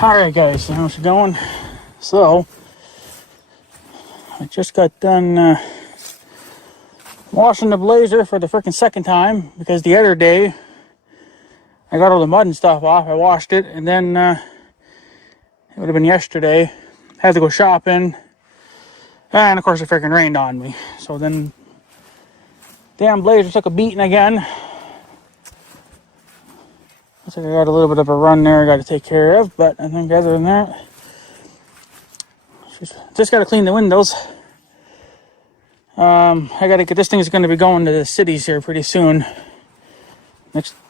Alright guys, how's it going? So, I just got done washing the Blazer for the freaking second time, because the other day I got all the mud and stuff off. I washed it, and then it would have been yesterday, had to go shopping, and of course it freaking rained on me. So then damn Blazer took a beating again. Looks like I got a little bit of a run there I got to take care of, but I think other than that, just got to clean the windows. I got to get this thing's going to be going to the cities here pretty soon,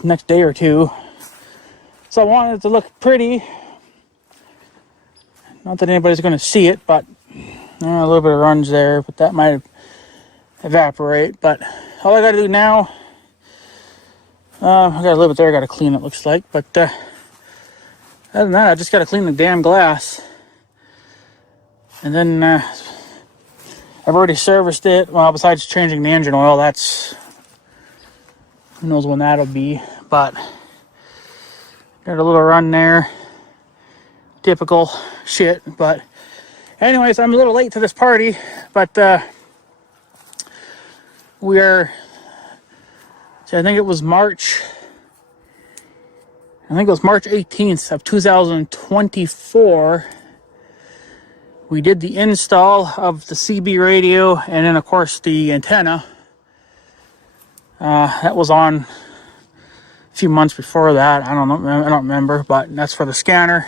next day or two. So I wanted it to look pretty. Not that anybody's going to see it, but a little bit of runs there, but that might evaporate. But all I got to do now, I got a little bit there I got to clean, it looks like. But other than that, I just got to clean the damn glass. And then I've already serviced it. Well, besides changing the engine oil, that's, who knows when that'll be. But got a little run there. Typical shit. But anyways, I'm a little late to this party. But we are, I think it was March 18th of 2024. We did the install of the CB radio, and then of course the antenna. That was on a few months before that. I don't know, I don't remember, but that's for the scanner.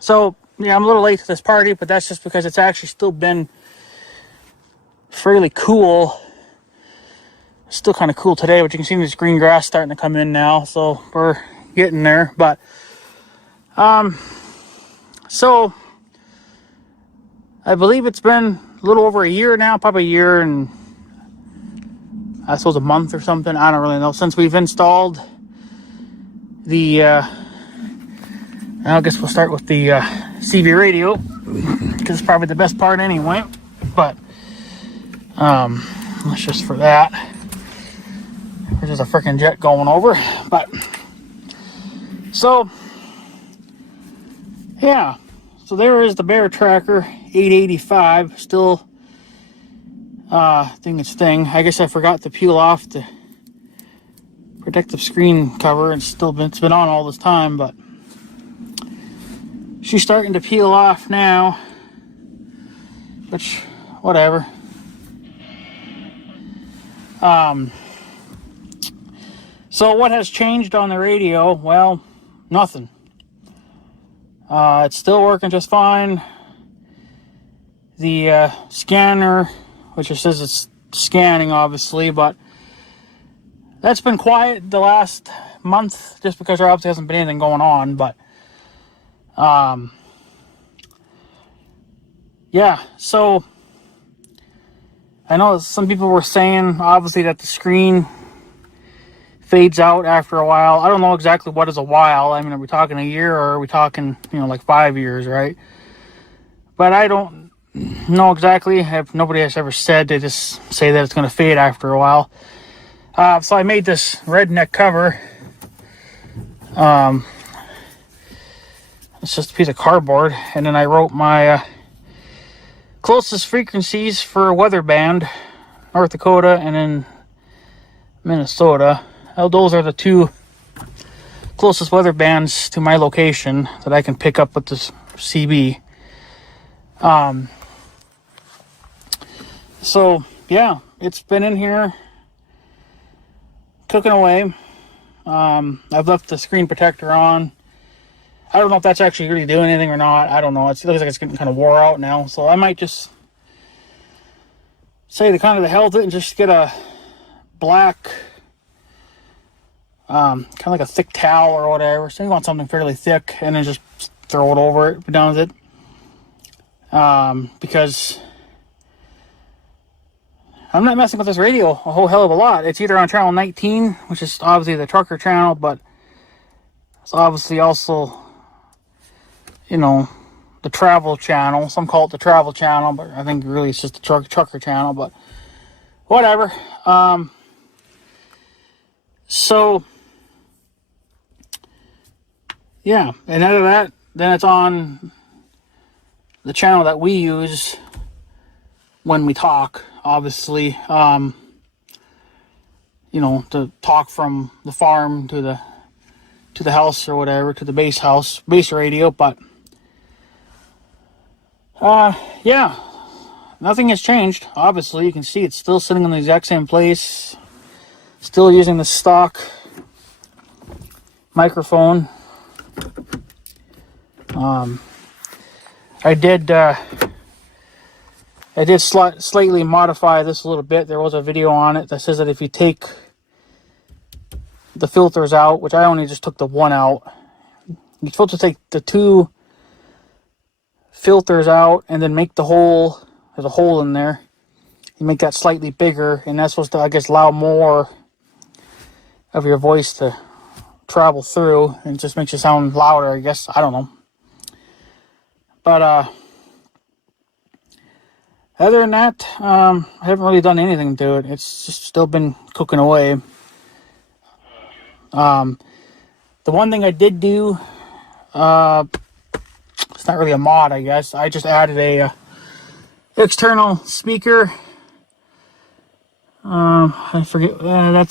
So yeah, I'm a little late to this party, but that's just because it's actually still been fairly cool. It's still kind of cool today, but you can see this green grass starting to come in now, so we're getting there. But so I believe it's been a little over a year now, probably a year and I suppose a month or something. I don't really know, since we've installed the I guess we'll start with the CB radio, because it's probably the best part anyway. But that's just for that. There's just a freaking jet going over. But so yeah, so there is the BearTracker 885, still doing its thing. I guess I forgot to peel off the protective screen cover. It's been on all this time, but she's starting to peel off now, which, whatever. So what has changed on the radio? Well, nothing. It's still working just fine. The scanner, which it says it's scanning, obviously, but that's been quiet the last month, just because there obviously hasn't been anything going on. But yeah, so I know some people were saying, obviously, that the screen fades out after a while. I don't know exactly what is a while. I mean, are we talking a year, or are we talking, like 5 years, right? But I don't know exactly. If nobody has ever said, they just say that it's going to fade after a while. So I made this redneck cover. It's just a piece of cardboard, and then I wrote my closest frequencies for weather band, North Dakota and then Minnesota. Those are the two closest weather bands to my location that I can pick up with this CB. So yeah, it's been in here cooking away. I've left the screen protector on. I don't know if that's actually really doing anything or not. I don't know. It looks like it's getting kind of wore out now, so I might just say the hell with it and just get a black, kind of like a thick towel or whatever. So you want something fairly thick, and then just throw it over it, be done with it. Because I'm not messing with this radio a whole hell of a lot. It's either on channel 19, which is obviously the trucker channel, but it's obviously also, the travel channel. Some call it the travel channel, but I think really it's just the trucker channel, but whatever. So yeah, and out of that, then it's on the channel that we use when we talk, obviously. You know, to talk from the farm to the house or whatever, to the base radio. But yeah, nothing has changed. Obviously, you can see it's still sitting in the exact same place. Still using the stock microphone. I did slightly modify this a little bit. There was a video on it that says that if you take the filters out, which I only just took the one out, you're supposed to take the two filters out and then make the hole. There's a hole in there. You make that slightly bigger, and that's supposed to, I guess, allow more of your voice to travel through, and it just makes you sound louder, I guess. I don't know. But other than that, I haven't really done anything to it. It's just still been cooking away. The one thing I did do, it's not really a mod, I guess. I just added a external speaker. I forget. I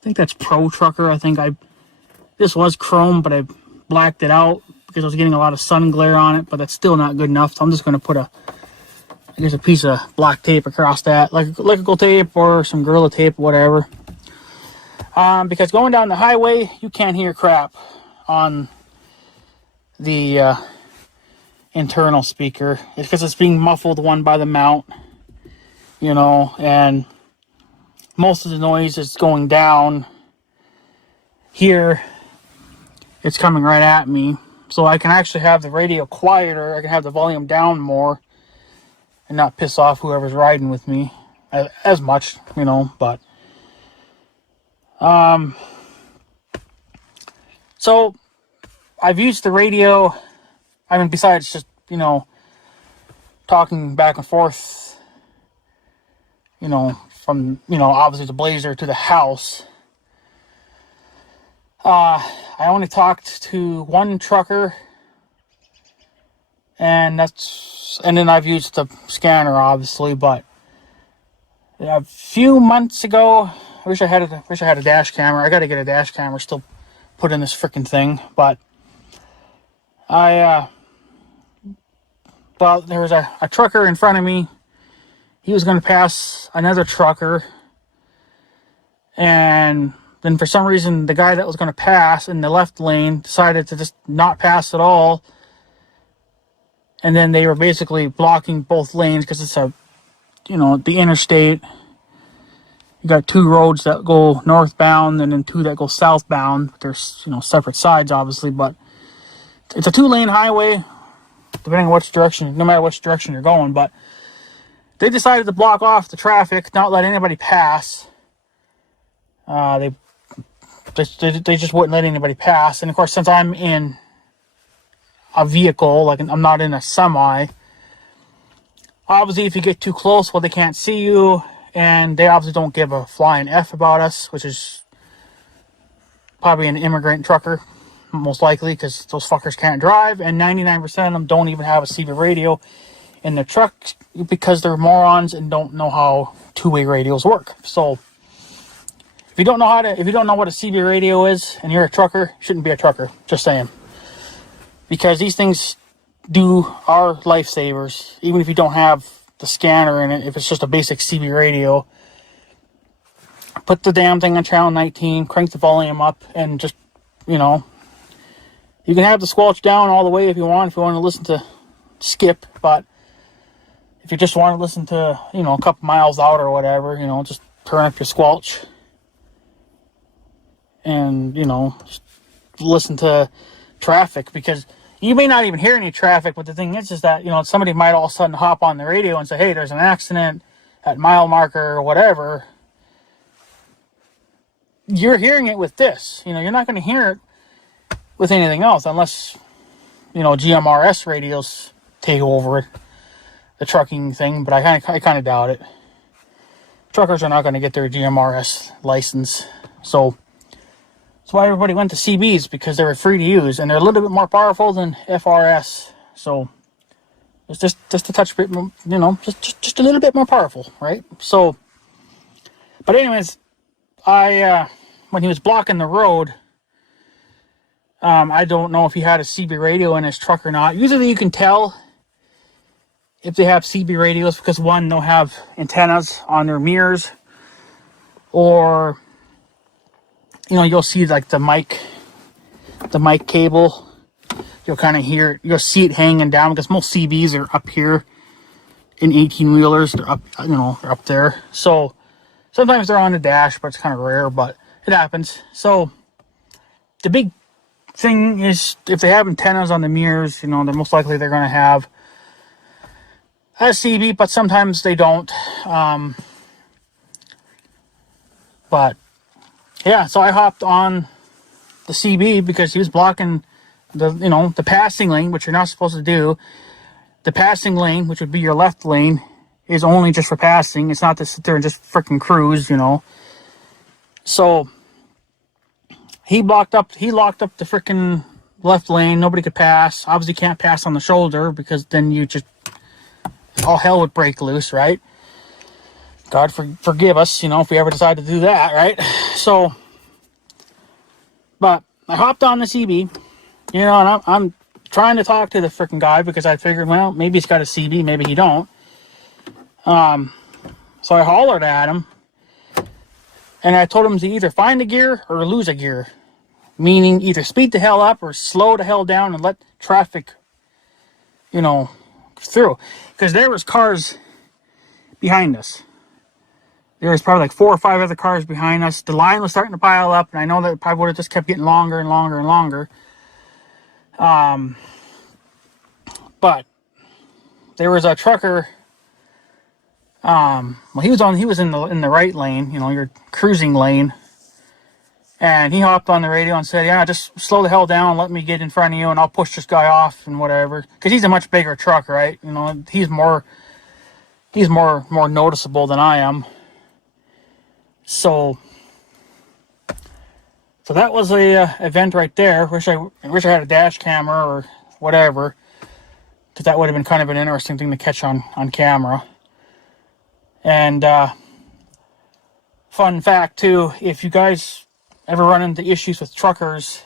think that's Pro Trucker. I think this was Chrome, but I blacked it out because I was getting a lot of sun glare on it. But that's still not good enough. So I'm just going to put a piece of black tape across that, like electrical tape or some Gorilla tape, whatever. Because going down the highway, you can't hear crap on the internal speaker. It's because it's being muffled one by the mount, you know, and most of the noise is going down here. It's coming right at me, so I can actually have the radio quieter. I can have the volume down more and not piss off whoever's riding with me as much, you know. But so I've used the radio, I mean, besides just, you know, talking back and forth, you know, from, you know, obviously the Blazer to the house. I only talked to one trucker, and then I've used the scanner, obviously. But a few months ago, I wish I had a dash camera. I got to get a dash camera still put in this freaking thing. But well, there was a trucker in front of me. He was going to pass another trucker, and then for some reason the guy that was going to pass in the left lane decided to just not pass at all. And then they were basically blocking both lanes because it's the interstate. You got two roads that go northbound and then two that go southbound. There's, you know, separate sides, obviously, but it's a 2-lane highway, depending on which direction, no matter which direction you're going. But they decided to block off the traffic, not let anybody pass. They just wouldn't let anybody pass. And of course, since I'm in a vehicle, like I'm not in a semi, obviously if you get too close, well, they can't see you, and they obviously don't give a flying F about us, which is probably an immigrant trucker, most likely, because those fuckers can't drive, and 99% of them don't even have a CB radio in their truck because they're morons and don't know how two-way radios work. So if you don't know what a CB radio is and you're a trucker, you shouldn't be a trucker. Just saying. Because these things are lifesavers, even if you don't have the scanner in it. If it's just a basic CB radio, put the damn thing on channel 19, crank the volume up, and just, you know, you can have the squelch down all the way if you want to listen to skip. But if you just want to listen to, you know, a couple miles out or whatever, you know, just turn up your squelch and, you know, just listen to traffic, because you may not even hear any traffic, but the thing is that, you know, somebody might all of a sudden hop on the radio and say, hey, there's an accident at mile marker or whatever. You're hearing it with this. You know, you're not going to hear it with anything else unless, you know, GMRS radios take over the trucking thing, but I kind of doubt it. Truckers are not going to get their GMRS license. So That's why everybody went to CBs, because they were free to use, and they're a little bit more powerful than FRS. So it's just a touch bit, you know, just a little bit more powerful, right? So, but anyways, when he was blocking the road, I don't know if he had a CB radio in his truck or not. Usually you can tell if they have CB radios, because one, they'll have antennas on their mirrors, or, you know, you'll see like the mic cable. You'll kind of hear, you'll see it hanging down, because most CBs are up here in 18-wheelers. They're up, you know, they're up there. So sometimes they're on the dash, but it's kind of rare, but it happens. So the big thing is, if they have antennas on the mirrors, you know, they're most likely they're going to have a CB, but sometimes they don't. But yeah, so I hopped on the CB because he was blocking the, you know, the passing lane, which you're not supposed to do. The passing lane, which would be your left lane, is only just for passing. It's not to sit there and just freaking cruise, you know. So he locked up the freaking left lane. Nobody could pass. Obviously can't pass on the shoulder, because then you just, all hell would break loose, right? God forgive us, you know, if we ever decide to do that, right? So, but I hopped on the CB, you know, and I'm trying to talk to the freaking guy, because I figured, well, maybe he's got a CB, maybe he don't. So I hollered at him, and I told him to either find a gear or lose a gear, meaning either speed the hell up or slow the hell down and let traffic, you know, through, because there was cars behind us. There was probably like 4 or 5 other cars behind us. The line was starting to pile up, and I know that it probably would have just kept getting longer and longer and longer. But there was a trucker. Well, he was in the right lane, you know, your cruising lane, and he hopped on the radio and said, "Yeah, just slow the hell down, let me get in front of you, and I'll push this guy off and whatever." Because he's a much bigger truck, right? You know, he's more noticeable than I am. So that was a event right there. Wish I had a dash camera or whatever, because that would have been kind of an interesting thing to catch on camera. And fun fact too, if you guys ever run into issues with truckers,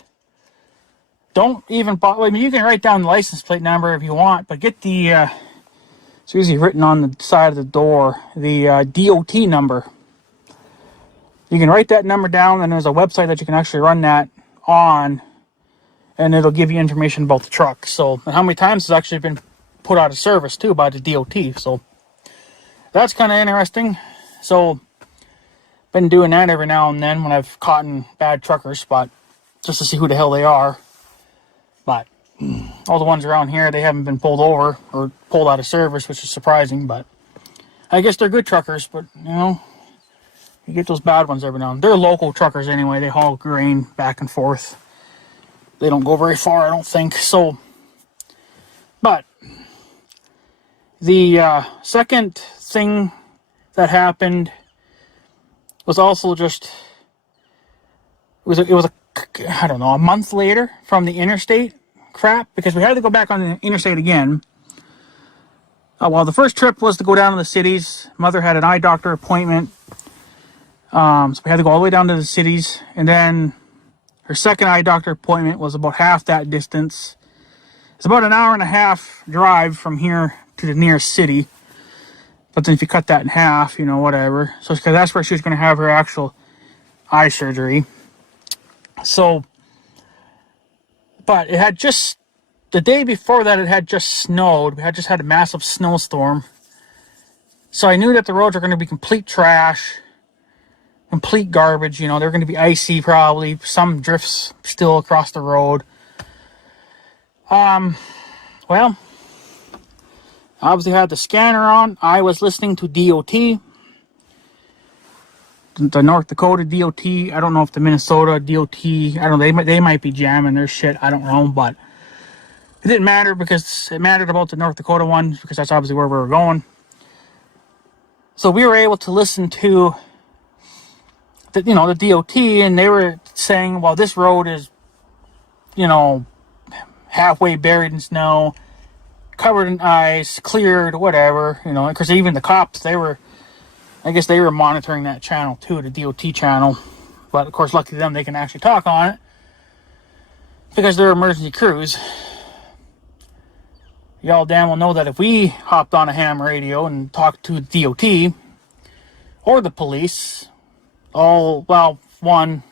don't even bother. I mean, you can write down the license plate number if you want, but get the it's usually written on the side of the door, the DOT number. You can write that number down, and there's a website that you can actually run that on, and it'll give you information about the truck. So, and how many times it's actually been put out of service too by the DOT. So that's kind of interesting. So been doing that every now and then when I've caught in bad trucker spot, just to see who the hell they are. But all the ones around here, they haven't been pulled over or pulled out of service, which is surprising. But I guess they're good truckers. But you know, you get those bad ones every now and then. They're local truckers anyway. They haul grain back and forth. They don't go very far, I don't think. So, but the second thing that happened was also just, it was I don't know, a month later from the interstate crap, because we had to go back on the interstate again. Well, the first trip was to go down to the cities. Mother had an eye doctor appointment. So we had to go all the way down to the cities. And then her second eye doctor appointment was about half that distance. It's about an hour and a half drive from here to the nearest city. But then if you cut that in half, you know, whatever. So because that's where she was going to have her actual eye surgery. So, but it had just, the day before that, it had just snowed. We had just had a massive snowstorm. So I knew that the roads were going to be complete trash, complete garbage. You know, they're going to be icy probably. Some drifts still across the road. Well, obviously had the scanner on. I was listening to DOT. The North Dakota DOT. I don't know if the Minnesota DOT, I don't know, they might be jamming their shit. I don't know, but it didn't matter, because it mattered about the North Dakota one, because that's obviously where we were going. So we were able to listen to the, the DOT, and they were saying, well, this road is, halfway buried in snow, covered in ice, cleared, whatever, because even the cops, I guess they were monitoring that channel too, the DOT channel. But of course, lucky to them, they can actually talk on it because they're emergency crews. Y'all damn well know that if we hopped on a ham radio and talked to the DOT or the police, one,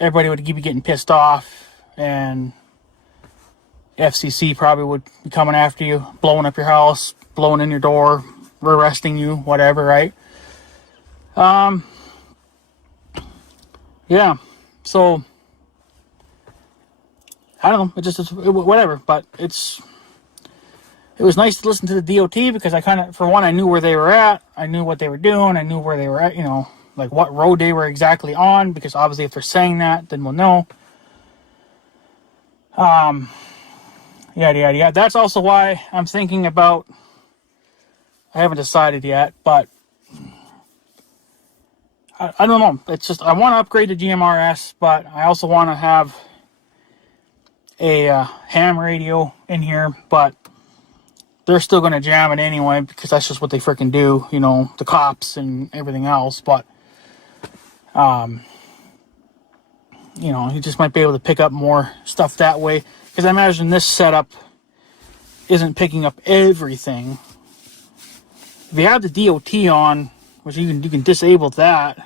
everybody would be getting pissed off, and FCC probably would be coming after you, blowing up your house, blowing in your door, arresting you, whatever, right? Yeah, so I don't know, whatever, but it was nice to listen to the DOT because I knew where they were at, I knew what they were doing, I knew where they were at, like what road they were exactly on, because obviously if they're saying that, then we'll know. Yada, yada, yada. That's also why I'm thinking about, I haven't decided yet, but I don't know. It's just, I want to upgrade to GMRS, but I also want to have a ham radio in here, but they're still going to jam it anyway, because that's just what they freaking do, the cops and everything else, but, you just might be able to pick up more stuff that way, because I imagine this setup isn't picking up everything. If you have the DOT on, which you can disable that,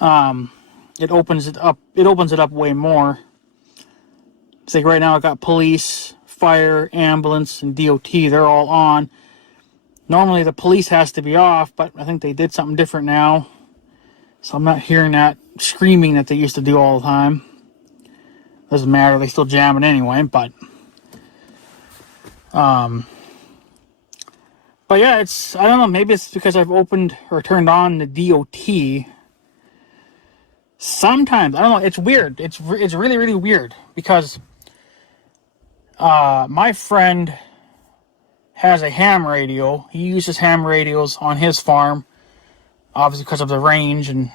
it opens it up way more. It's like right now I got police, fire, ambulance, and DOT. They're all on. Normally the police has to be off, but I think they did something different now. So I'm not hearing that screaming that they used to do all the time. Doesn't matter, they still jam it anyway, but yeah, I don't know, maybe it's because I've opened or turned on the DOT. Sometimes, I don't know, it's weird. It's really, really weird, because my friend has a ham radio. He uses ham radios on his farm, obviously because of the range and,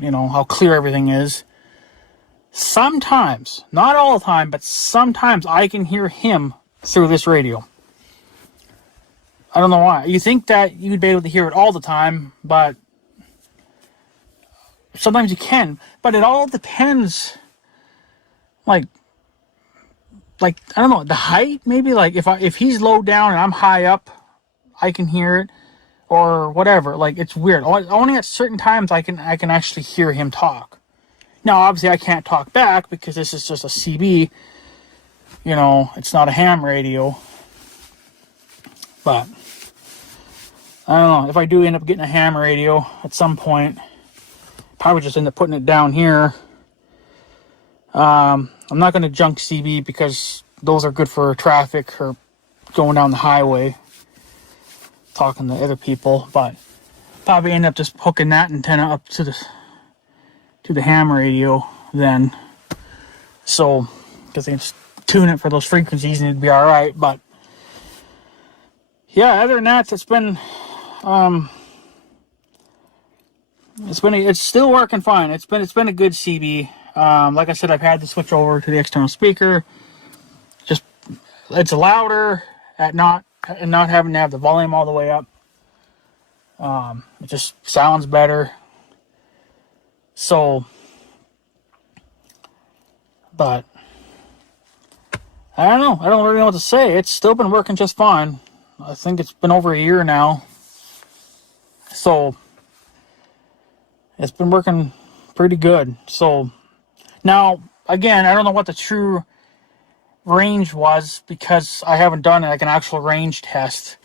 how clear everything is. Sometimes, not all the time, but sometimes I can hear him through this radio. I don't know why. You think that you'd be able to hear it all the time, but sometimes you can. But it all depends, like I don't know, the height maybe. Like if he's low down and I'm high up, I can hear it, or whatever. Like, it's weird. Only at certain times I can actually hear him talk. Now, obviously, I can't talk back because this is just a CB. It's not a ham radio. But I don't know. If I do end up getting a ham radio at some point, probably just end up putting it down here. I'm not going to junk CB because those are good for traffic or going down the highway, talking to other people. But probably end up just hooking that antenna up to the ham radio then. So, because they just tune it for those frequencies and it'd be alright. But yeah, other than that, it's still working fine. It's been a good CB. Like I said, I've had to switch over to the external speaker. Just, it's louder at not having to have the volume all the way up. It just sounds better. So, but I don't know. I don't really know what to say. It's still been working just fine. I think it's been over a year now. So, it's been working pretty good. So, now, again, I don't know what the true range was because I haven't done like an actual range test.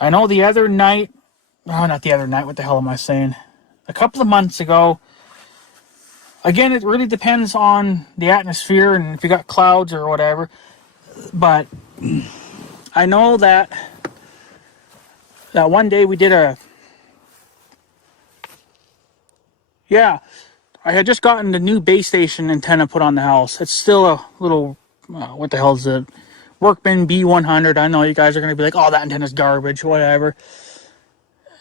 I know the other night, not the other night, what the hell am I saying? A couple of months ago, again, it really depends on the atmosphere and if you got clouds or whatever, but I know that one day we did I had just gotten the new base station antenna put on the house. It's still a little, what the hell is it? Workman B100. I know you guys are going to be like, oh, that antenna's garbage, whatever.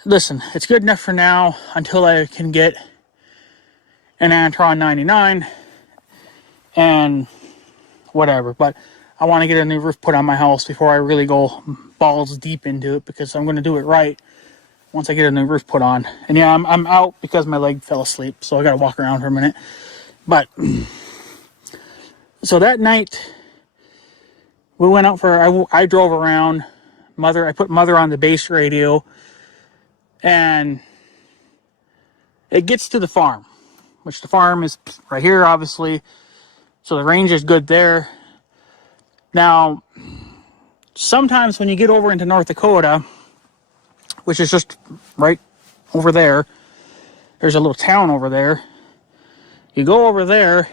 Listen, it's good enough for now until I can get an Antron 99 and whatever. But I want to get a new roof put on my house before I really go balls deep into it, because I'm going to do it right once I get a new roof put on. And yeah, I'm out because my leg fell asleep, so I got to walk around for a minute. But so that night we went out for, I drove around. I put Mother on the base radio, and it gets to the farm, which the farm is right here, obviously. So the range is good there. Now, sometimes when you get over into North Dakota, which is just right over there, there's a little town over there. You go over there.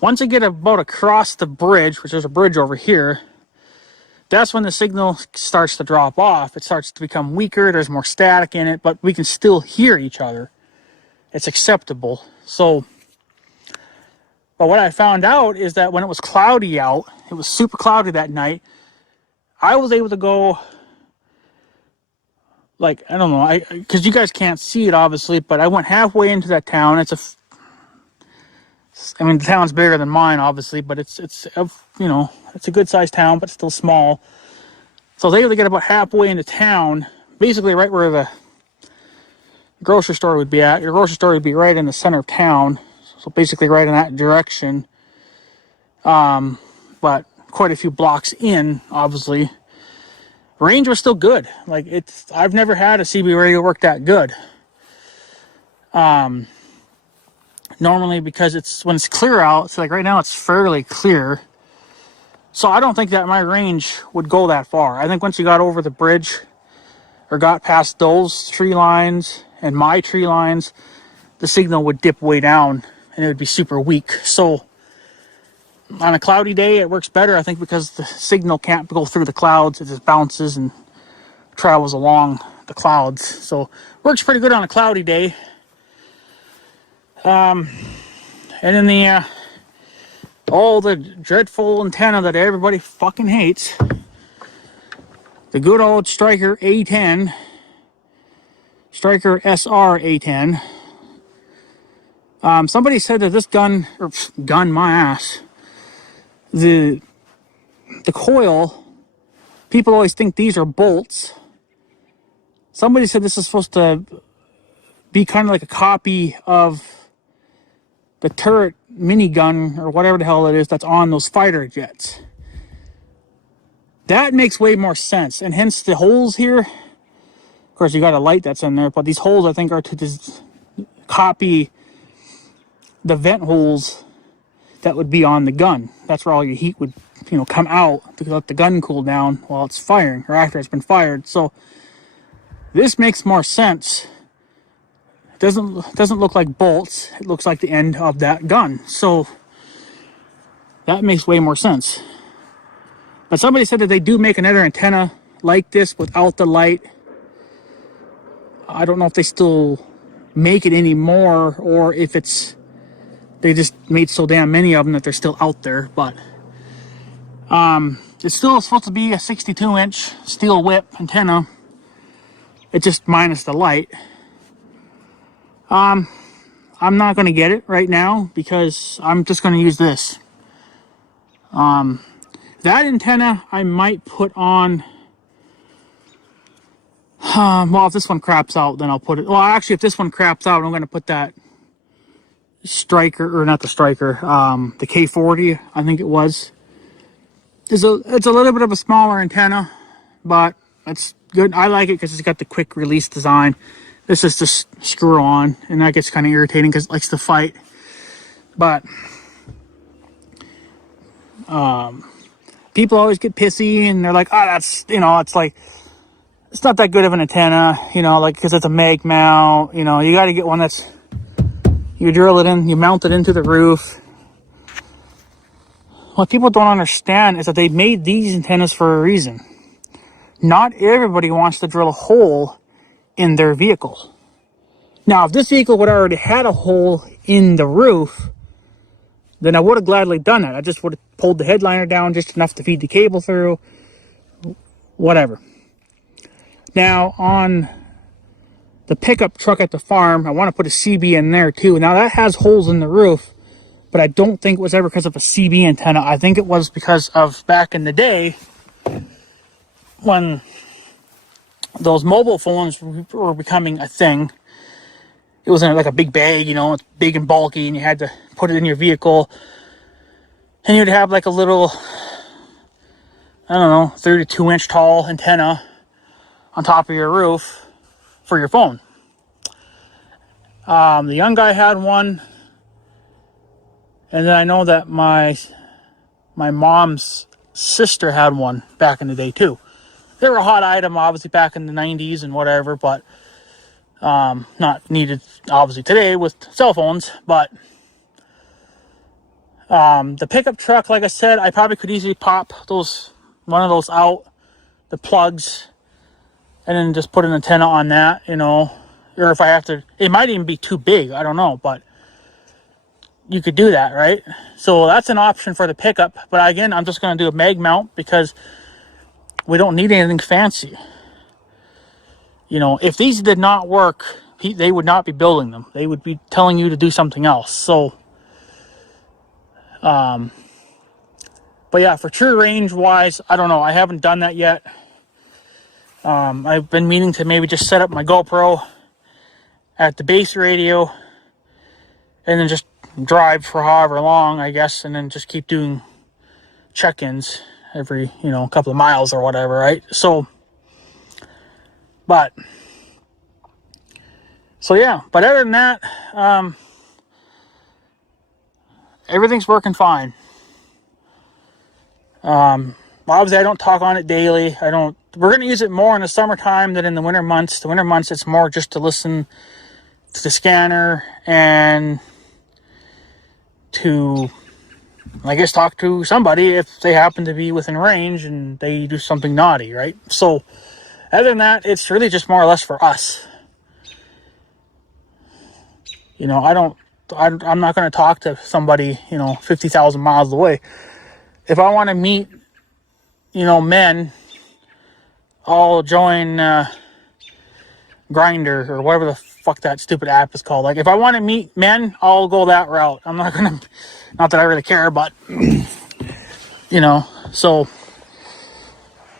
Once you get about across the bridge, which is a bridge over here, that's when the signal starts to drop off. It starts to become weaker. There's more static in it, but we can still hear each other. It's acceptable. So, but what I found out is that when it was cloudy out, it was super cloudy that night, I was able to go, like, I don't know, because you guys can't see it, obviously, but I went halfway into that town. I mean, the town's bigger than mine, obviously, but it's you know, it's a good-sized town, but still small. So I was able to get about halfway into town, basically right where the grocery store would be at. Your grocery store would be right in the center of town, so basically right in that direction. But quite a few blocks in, obviously. Range was still good. Like, I've never had a CB radio work that good. Normally, because when it's clear out, so like right now it's fairly clear. So I don't think that my range would go that far. I think once you got over the bridge or got past those tree lines and my tree lines, the signal would dip way down and it would be super weak. So on a cloudy day, it works better, I think, because the signal can't go through the clouds. It just bounces and travels along the clouds. So works pretty good on a cloudy day. And then the dreadful antenna that everybody fucking hates, the good old Stryker A10, Stryker SRA10. Somebody said that this gun my ass. The coil, people always think these are bolts. Somebody said this is supposed to be kind of like a copy of the turret minigun or whatever the hell it is that's on those fighter jets. That makes way more sense, and hence the holes here. Of course, you got a light that's in there, but these holes, I think, are to copy the vent holes that would be on the gun. That's where all your heat would, come out to let the gun cool down while it's firing or after it's been fired. So this makes more sense. It doesn't look like bolts. It looks like the end of that gun. So that makes way more sense. But somebody said that they do make another antenna like this without the light. I don't know if they still make it anymore or if they just made so damn many of them that they're still out there. But it's still supposed to be a 62-inch steel whip antenna. It's just minus the light. I'm not going to get it right now because I'm just going to use this. That antenna I might put on. Well, if this one craps out, then I'll put it. Well, actually, if this one craps out, I'm going to put that Stryker, or not the Stryker, the K40, I think it was. It's a little bit of a smaller antenna, but it's good. I like it because it's got the quick release design. This is just screw on, and that gets kind of irritating because it likes to fight. But people always get pissy, and they're like, "Oh, that's it's like it's not that good of an antenna, like because it's a mag mount. You got to get one that's you drill it in, you mount it into the roof." What people don't understand is that they made these antennas for a reason. Not everybody wants to drill a hole in their vehicle. Now, if this vehicle would already had a hole in the roof, then I would have gladly done it. I just would have pulled the headliner down just enough to feed the cable through, whatever. Now, on the pickup truck at the farm, I want to put a CB in there too. Now that has holes in the roof, but I don't think it was ever because of a CB antenna. I think it was because of back in the day when those mobile phones were becoming a thing. It was in like a big bag, you know, it's big and bulky, and you had to put it in your vehicle. And you'd have like a little, I don't know, 32-inch tall antenna on top of your roof for your phone. The young guy had one. And then I know that my mom's sister had one back in the day too. They were a hot item, obviously, back in the 90s and whatever, but not needed, obviously, today with cell phones. But the pickup truck, like I said, I probably could easily pop one of those out, the plugs, and then just put an antenna on that, you know. Or if I have to, it might even be too big, I don't know, but you could do that, right? So that's an option for the pickup. But again, I'm just going to do a mag mount because we don't need anything fancy. You know, if these did not work, they would not be building them. They would be telling you to do something else. So, but yeah, for true range wise, I don't know. I haven't done that yet. I've been meaning to maybe just set up my GoPro at the base radio and then just drive for however long, I guess, and then just keep doing check-ins every, you know, couple of miles or whatever, right? So yeah, but other than that, everything's working fine. Obviously I don't talk on it daily. We're going to use it more in the summertime than in the winter months. The winter months, it's more just to listen to the scanner and to, I guess, talk to somebody if they happen to be within range and they do something naughty, right? So other than that, it's really just more or less for us. You know, I'm not going to talk to somebody, you know, 50,000 miles away. If I want to meet, you know, men, I'll join Grindr or whatever the fuck that stupid app is called. Like, if I want to meet men, I'll go that route. I'm not going to, not that I really care, but, you know, so,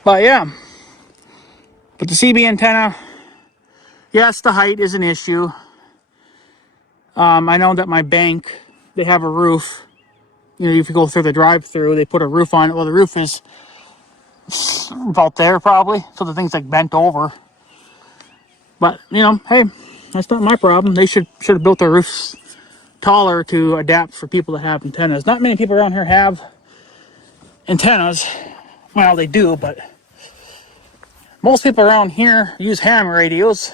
but yeah. But the CB antenna, yes, the height is an issue. I know that my bank, they have a roof. You know, if you go through the drive-through, they put a roof on it. Well, the roof is about there probably, so the thing's like bent over. But, you know, hey, that's not my problem. They should have built their roofs taller to adapt for people that have antennas. Not many people around here have antennas. Well, they do, but most people around here use ham radios.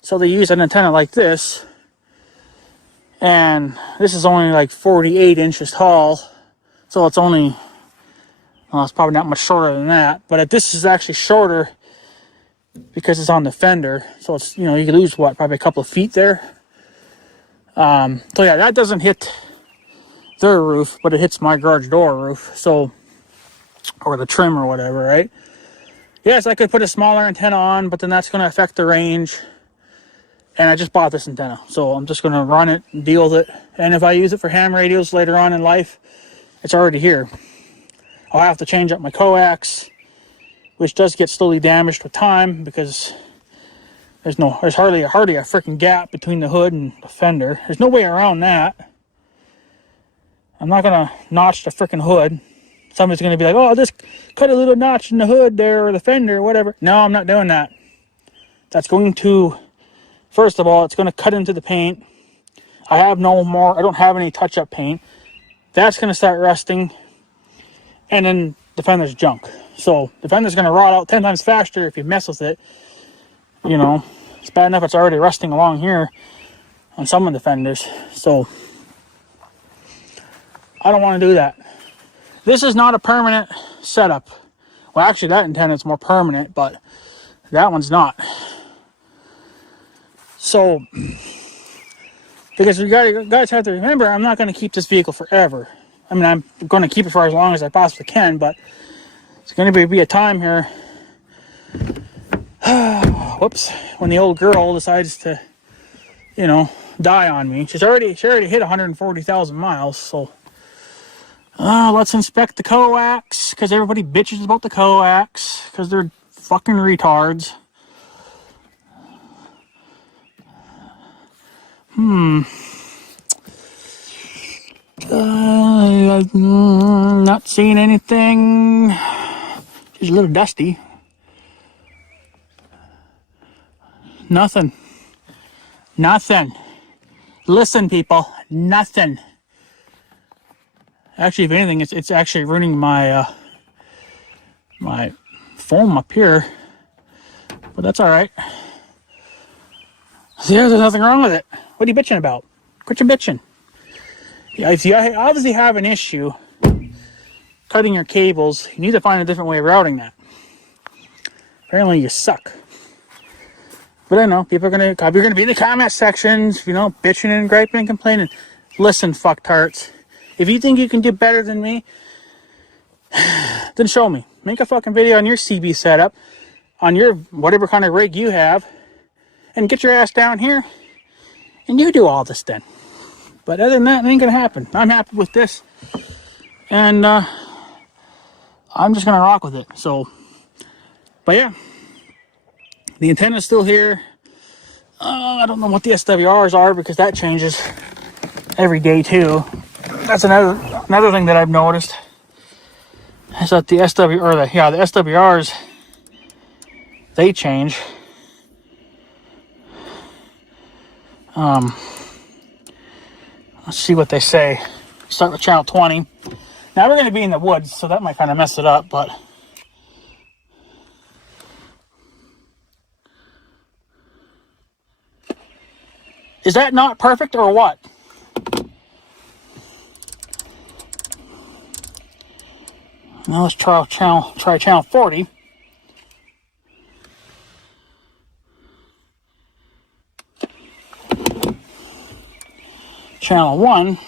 So they use an antenna like this. And this is only like 48 inches tall. So it's only, well, it's probably not much shorter than that. But this is actually shorter because it's on the fender. So it's, you know, you could lose, what, probably a couple of feet there. So yeah, that doesn't hit their roof, but it hits my garage door roof. So, or the trim or whatever, right? Yes, I could put a smaller antenna on, but then that's going to affect the range. And I just bought this antenna, so I'm just going to run it and deal with it. And if I use it for ham radios later on in life, it's already here. I'll have to change up my coax, which does get slowly damaged with time because there's hardly a freaking gap between the hood and the fender. There's no way around that. I'm not going to notch the freaking hood. Somebody's going to be like, oh, just cut a little notch in the hood there or the fender or whatever. No, I'm not doing that. That's going to... First of all, it's going to cut into the paint. I don't have any touch-up paint. That's going to start rusting. And then the fender's junk. So the fender's going to rot out 10 times faster if you mess with it. You know, it's bad enough it's already rusting along here on some of the fenders. So I don't want to do that. This is not a permanent setup. Well, actually, that antenna's more permanent, but that one's not. So, because you guys have to remember, I'm not going to keep this vehicle forever. I mean, I'm going to keep it for as long as I possibly can, but it's going to be a time here. whoops, when the old girl decides to, you know, die on me. She already hit 140,000 miles, so let's inspect the coax, because everybody bitches about the coax, because they're fucking retards. Not seeing anything. She's a little dusty. Nothing. Listen, people, nothing. Actually, if anything, it's actually ruining my my foam up here, but that's all right. See, there's nothing wrong with it. What are you bitching about? Quit your bitching. Yeah, if you obviously have an issue cutting your cables, you need to find a different way of routing that. Apparently, you suck. But I know people are gonna be in the comment sections, you know, bitching and griping and complaining. Listen, fucktarts. If you think you can do better than me, then show me. Make a fucking video on your CB setup, on your whatever kind of rig you have, and get your ass down here, and you do all this then. But other than that, it ain't gonna happen. I'm happy with this, and I'm just gonna rock with it. So, but yeah, the antenna's still here. I don't know what the SWRs are because that changes every day too. That's another thing that I've noticed. Is that the SWRs, they change. Let's see what they say. Start with channel 20. Now we're going to be in the woods, so that might kind of mess it up, but is that not perfect or what? Now let's try channel 40. Channel 1.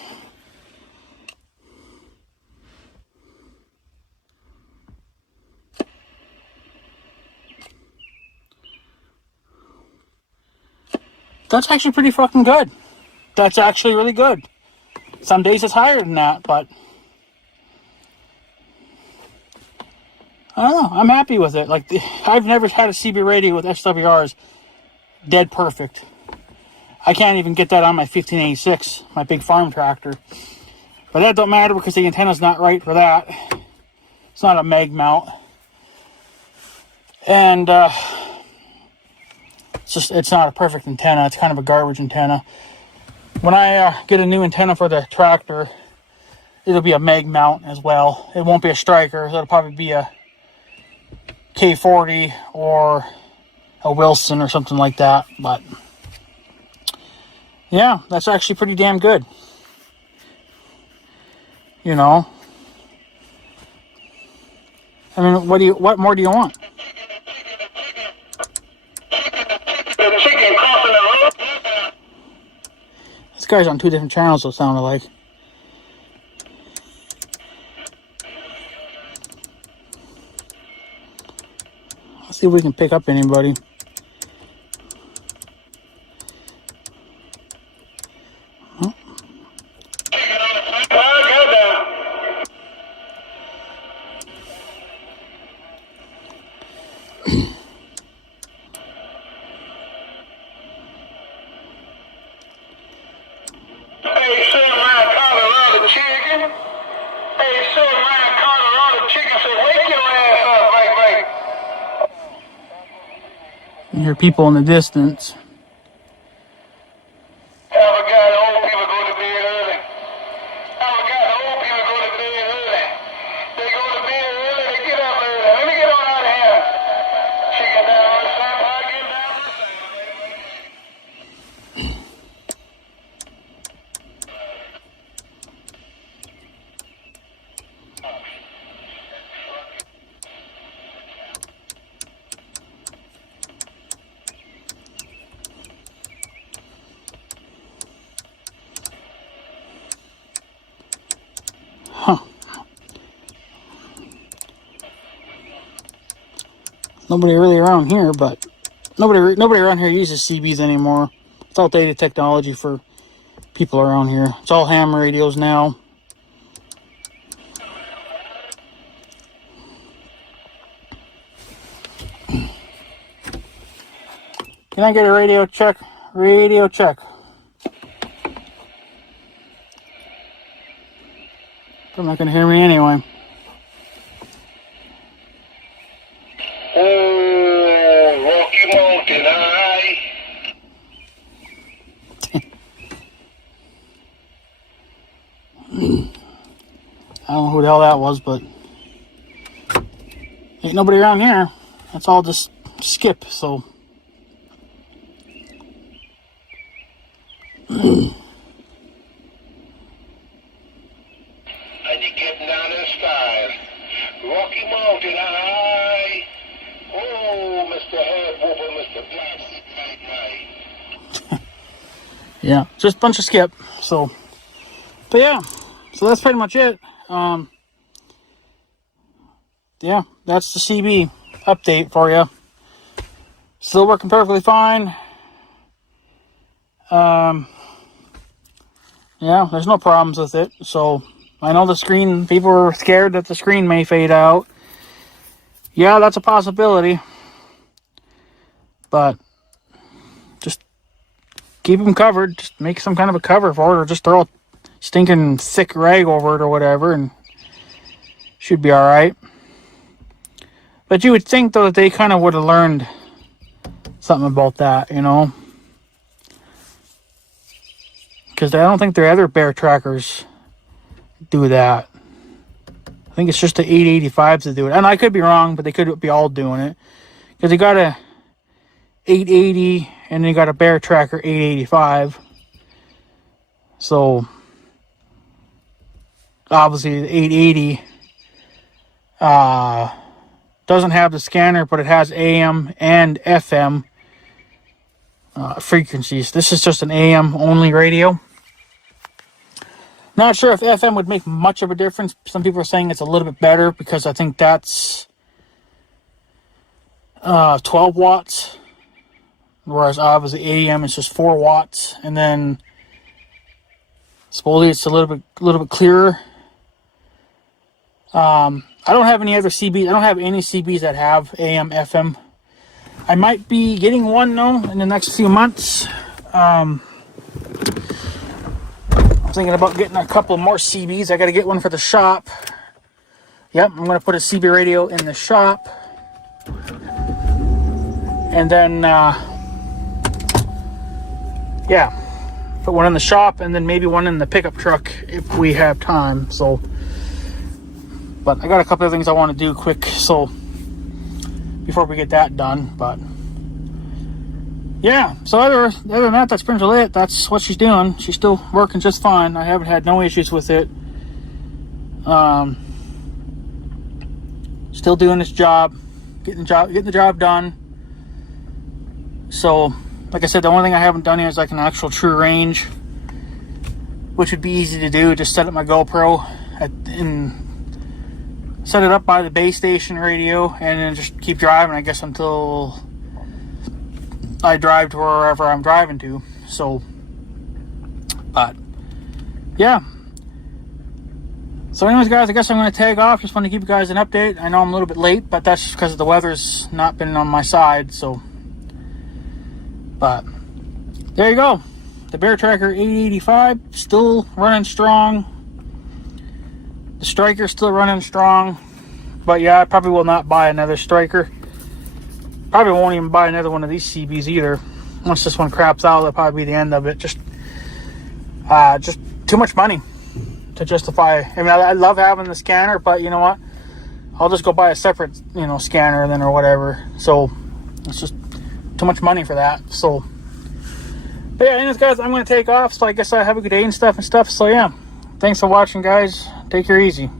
That's actually pretty fucking good. That's actually really good. Some days it's higher than that, but I don't know. I'm happy with it. Like, I've never had a CB radio with SWRs dead perfect. I can't even get that on my 1586, my big farm tractor. But that don't matter because the antenna's not right for that. It's not a mag mount. And it's not a perfect antenna. It's kind of a garbage antenna. When I get a new antenna for the tractor, it'll be a mag mount as well. It won't be a Stryker. It'll probably be a K40 or a Wilson or something like that. But yeah, that's actually pretty damn good. You know, I mean, what more do you want? This guy's on 2 different channels, it sounded like. Let's see if we can pick up anybody. You hear people in the distance. Huh. Nobody really around here, but Nobody around here uses CBs anymore. It's outdated technology for people around here. It's all ham radios now. Can I get a radio check? Radio check. They're not going to hear me anyway. Oh, Rocky Mountain High. I don't know who the hell that was, but ain't nobody around here. That's all just skip, so. And you're getting down in style. Rocky Mountain High. Oh, Mr. Head Whooper, Mr. Plastic Night. Yeah, just a bunch of skip. So, but yeah, so that's pretty much it. Yeah, that's the CB update for you. Still working perfectly fine. Yeah, there's no problems with it. So I know the screen, people are scared that the screen may fade out. Yeah, that's a possibility. But just keep them covered. Just make some kind of a cover for it, or just throw a stinking thick rag over it or whatever, and should be alright. But you would think, though, that they kind of would have learned something about that, you know? Because I don't think their other BearTrackers do that. I think it's just the 885s that do it. And I could be wrong, but they could be all doing it. Because they got a 880 and they got a BearTracker 885. So, obviously, the 880 doesn't have the scanner, but it has AM and FM frequencies. This is just an AM only radio. Not sure if FM would make much of a difference. Some people are saying it's a little bit better because I think that's 12 watts, whereas obviously AM is just 4 watts, and then supposedly it's a little bit clearer. I don't have any other CBs. I don't have any CBs that have AM, FM. I might be getting one, though, in the next few months. I'm thinking about getting a couple more CBs. I got to get one for the shop. Yep, I'm going to put a CB radio in the shop. And then, yeah, put one in the shop and then maybe one in the pickup truck if we have time. So, but I got a couple of things I want to do quick, so before we get that done. But yeah, so other than that, that's pretty much it. That's what she's doing. She's still working just fine. I haven't had no issues with it. Still doing this job, getting the job done. So, like I said, the only thing I haven't done yet is like an actual true range, which would be easy to do. Just set up my GoPro and set it up by the base station radio, and then just keep driving, I guess, until I drive to wherever I'm driving to. So, but yeah. So anyways, guys, I guess I'm going to tag off. Just want to give you guys an update. I know I'm a little bit late, but that's just because the weather's not been on my side. So, but there you go. The BearTracker 885 still running strong. The Stryker still running strong. But yeah, I probably will not buy another Stryker. Probably won't even buy another one of these CBs either. Once this one craps out, that'll probably be the end of it. Just too much money to justify. I mean, I love having the scanner, but you know what? I'll just go buy a separate, scanner then or whatever. So it's just too much money for that. So, but yeah, anyways, guys, I'm going to take off. So I guess I have a good day and stuff. So yeah, thanks for watching, guys. Take care easy.